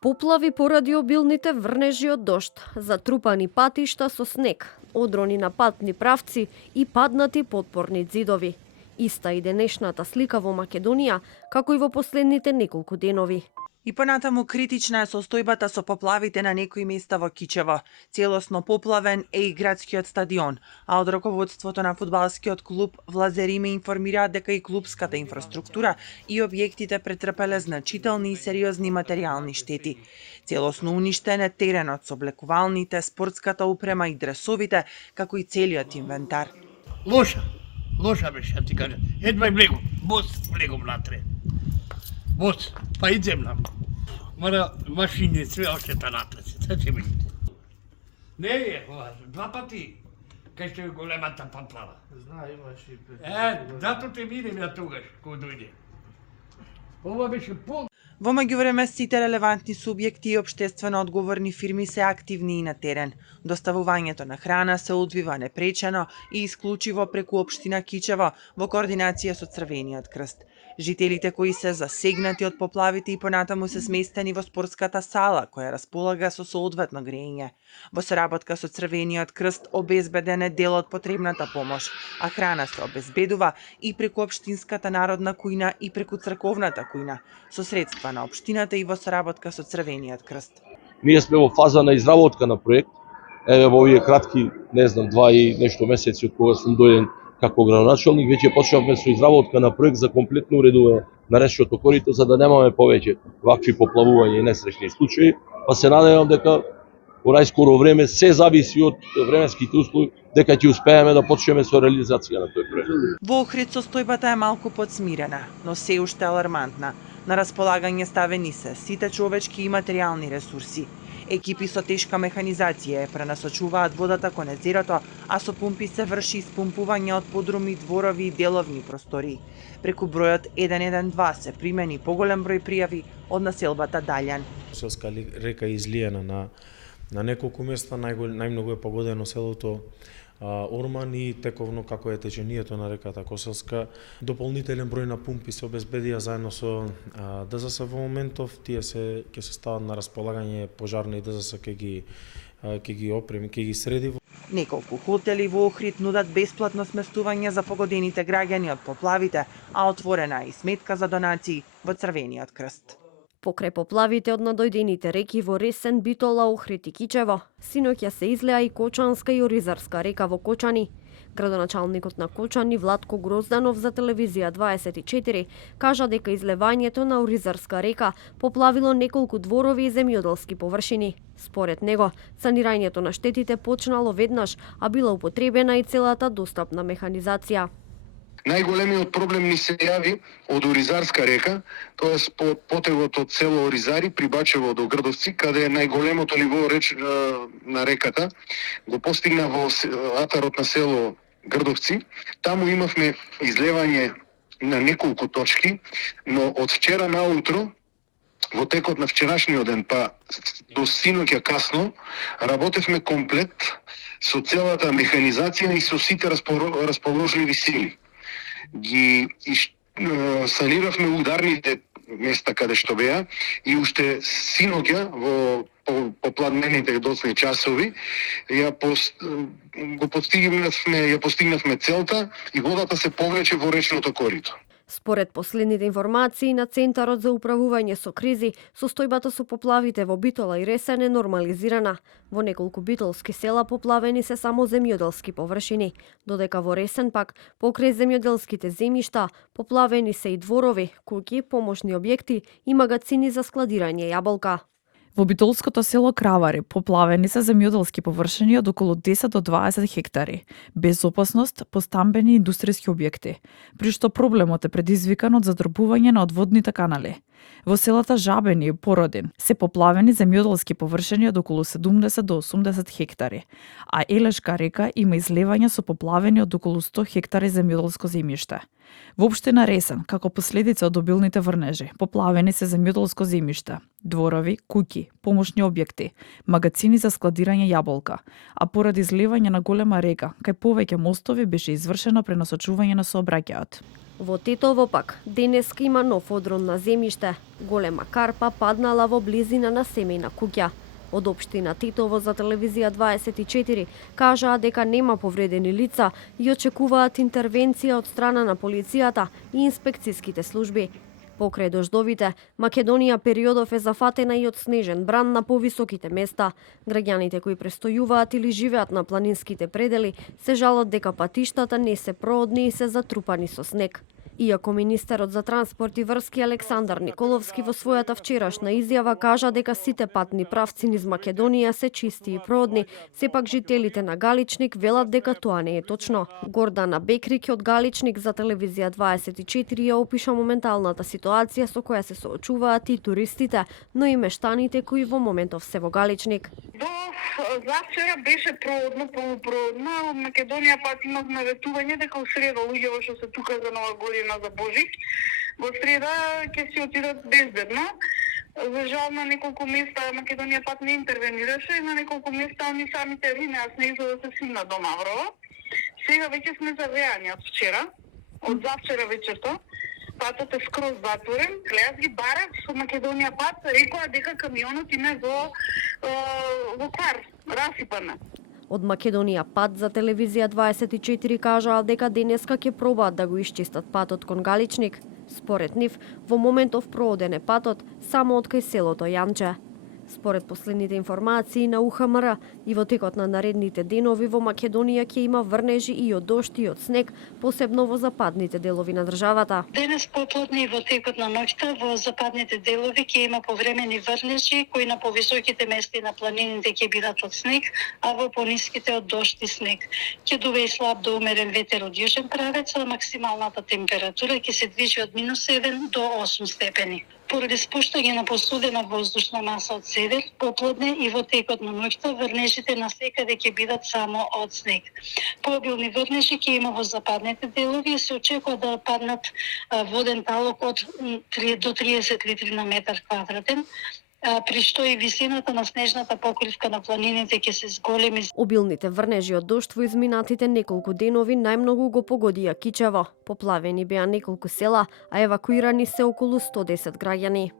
Поплави поради обилните врнежи од дожд, затрупани патишта со снег, одрони на патни правци и паднати потпорни ѕидови. Иста и денешната слика во Македонија, како и во последните неколку денови. И понатаму критична е состојбата со поплавите на некои места во Кичево. Целосно поплавен е и градскиот стадион, а од раководството на фудбалскиот клуб Влазериме информираат дека и клубската инфраструктура и објектите претрпеле значителни и сериозни материјални штети. Целосно уништен е теренот со облекувалните, спортската упрема и дресовите, како и целиот инвентар. Лоша беше, ти кажа. Едва и влегом, бос влегом натре. Бос, па и землям. Мора машини, све още натре, се ќе видите. Не е, два пати, кај што е големата поплава. Зна, имаш и зато те видим ја тогаш, кој дојде. Ова беше Во меѓувреме сите релевантни субјекти и општествено одговорни фирми се активни и на терен. Доставувањето на храна се одвива непречено и исклучиво преку општина Кичево во координација со Црвениот крст. Жителите кои се засегнати од поплавите и понатаму се сместени во спортската сала, која располага со соодветно грејење. Во соработка со Црвениот крст обезбеден е дел од потребната помош, а храна се обезбедува и преку општинската народна кујна и преку црковната кујна, со средства на општината и во соработка со Црвениот крст. Ние сме во фаза на изработка на проект. Еве во овие кратки, 2 и нешто месеци од кога сум дојден како градоначалник, веќе почнавме со изработка на проект за комплетно уредување на речното корито, за да немаме повеќе вакви поплавувања и несреќни случаи, па се надевам дека во најскоро време се зависи од временските услови, дека ќе успееме да почнеме со реализација на тој проект. Во Охрид состојбата е малку подсмирена, но се уште алармантна. На располагање ставени се сите човечки и материјални ресурси. Екипи со тешка механизација пренасочуваат водата кон езерото, а со пумпи се врши испумпување од подруми, дворови и деловни простори. Преку бројот 112 се примени поголем број пријави од населбата Далјан. Селска река е излиена на неколку места, најмногу е погодено селото Орман и тековно како е течението на реката Коселска. Дополнителен број на пумпи се обезбедија заедно со ДЗС во моментов. Тие ќе се стават на располагање пожарна и ДЗС ќе ги опреми, ќе ги среди. Неколку хотели во Охрид нудат бесплатно сместување за погодените граѓани од поплавите, а отворена е и сметка за донации во Црвениот крст. Покрај поплавите од надојдените реки во Ресен, Битола, Охрид и Кичево, синоќа се излеа и Кочанска и Оризарска река во Кочани. Градоначалникот на Кочани Владко Грозданов за телевизија 24 кажа дека излевањето на Оризарска река поплавило неколку дворови и земјоделски површини. Според него, санирањето на штетите почнало веднаш, а била употребена и целата достапна механизација. Најголемиот проблем ни се јави од Оризарска река, тоа е потегот од село Оризари при Бачево до Грдовци, каде е најголемото ниво на реката. Го постигна во атарот на село Грдовци. Таму имавме излевање на неколку точки, но од вчера наутро, во текот на вчерашниот ден, па до синоќа касно, работевме комплет со целата механизација и со сите расположливи сили. Ги саниравме ударните места каде што беа и уште синоќа во попладнените доцни часови ја постигнавме целта и водата се повлече во речното корито. Според последните информации на Центарот за управување со кризи, состојбата со поплавите во Битола и Ресен е нормализирана. Во неколку битолски села поплавени се само земјоделски површини, додека во Ресен пак, покрај земјоделските земјишта, поплавени се и дворови, куќи, помошни објекти и магацини за складирање јаболка. Во битолското село Кравари поплавени се земјоделски површини од околу 10 до 20 хектари, без опасност по стамбени и индустријски објекти, при што проблемот е предизвикан од задрбување на одводните канали. Во селата Жабени и Породин се поплавени земјоделски површини од околу 70 до 80 хектари, а Елешка река има излевање со поплавени од околу 100 хектари земјоделско земјиште. Во општина Ресен, како последица од обилните врнежи, поплавени се земјоделско земјиште, дворови, куќи, помошни објекти, магацини за складирање јаболка, а поради изливање на голема река, кај повеќе мостови беше извршено пренасочување на сообраќајот. Во Тетово пак, денеска има нов одрон на земјиште. Голема карпа паднала во близина на семејна куќа. Од општина Тетово за телевизија 24 кажаа дека нема повредени лица и очекуваат интервенција од страна на полицијата и инспекциските служби. Покрај дождовите, Македонија периодов е зафатена и од снежен бран на повисоките места. Граѓаните кои престојуваат или живеат на планинските предели се жалат дека патиштата не се проодни и се затрупани со снег. Иако министерот за транспорт и врски Александар Николовски во својата вчерашна изјава кажа дека сите патни правци низ Македонија се чисти и проодни, сепак жителите на Галичник велат дека тоа не е точно. Гордана Бекрик од Галичник за телевизија 24 ја опиша моменталната ситуација со која се соочуваат и туристите, но и мештаните кои во моментов се во Галичник. До завчера беше проодно, полупроводно. Од Македонија пак имавме ветување дека у среда луѓето што се тука за Нова година за Божик, во среда ќе си отидат безбедно. За жал на неколку места Македонија пак не интервенираше и на неколку места они самите ринеа снег за да се симна до Маврово. Сега веќе сме завеани од вчера, од завчера вечерта. Патот е скроз затворен. Јас ги барав со Македонија пат, рекоа дека камионот им е во квар, расипана. Од Македонија пат за телевизија 24 кажаа дека денеска ќе пробаат да го исчистат патот кон Галичник. Според нив, во моментов прооден е патот само од кај селото Јанче. Според последните информации на УХМР и во текот на наредните денови во Македонија ќе има врнежи и од дожд и од снег, посебно во западните делови на државата. Денес поплотни во текот на ноќта во западните делови ќе има повремени врнежи кои на повисоките места на планините ќе бидат од снег, а во пониските од дожд и снег. Ќе дуве и слаб до умерен ветер од јужен правец, а максималната температура ќе се движи од -7 до 8 степени. Поради спуштање на посудена воздушна маса од север, поплодне и во текот на ноќта врнежите насекаде ќе бидат само од снег. Пообилни врнежи ќе има во западните делови и се очекува да паднат воден талок од 3 до 30 литри на метар квадратен, при што и висината на снежната покривка на планините ќе се зголеми. Обилните врнежи од дожд во изминатите неколку денови најмногу го погодија Кичево. Поплавени беа неколку села, а евакуирани се околу 110 граѓани.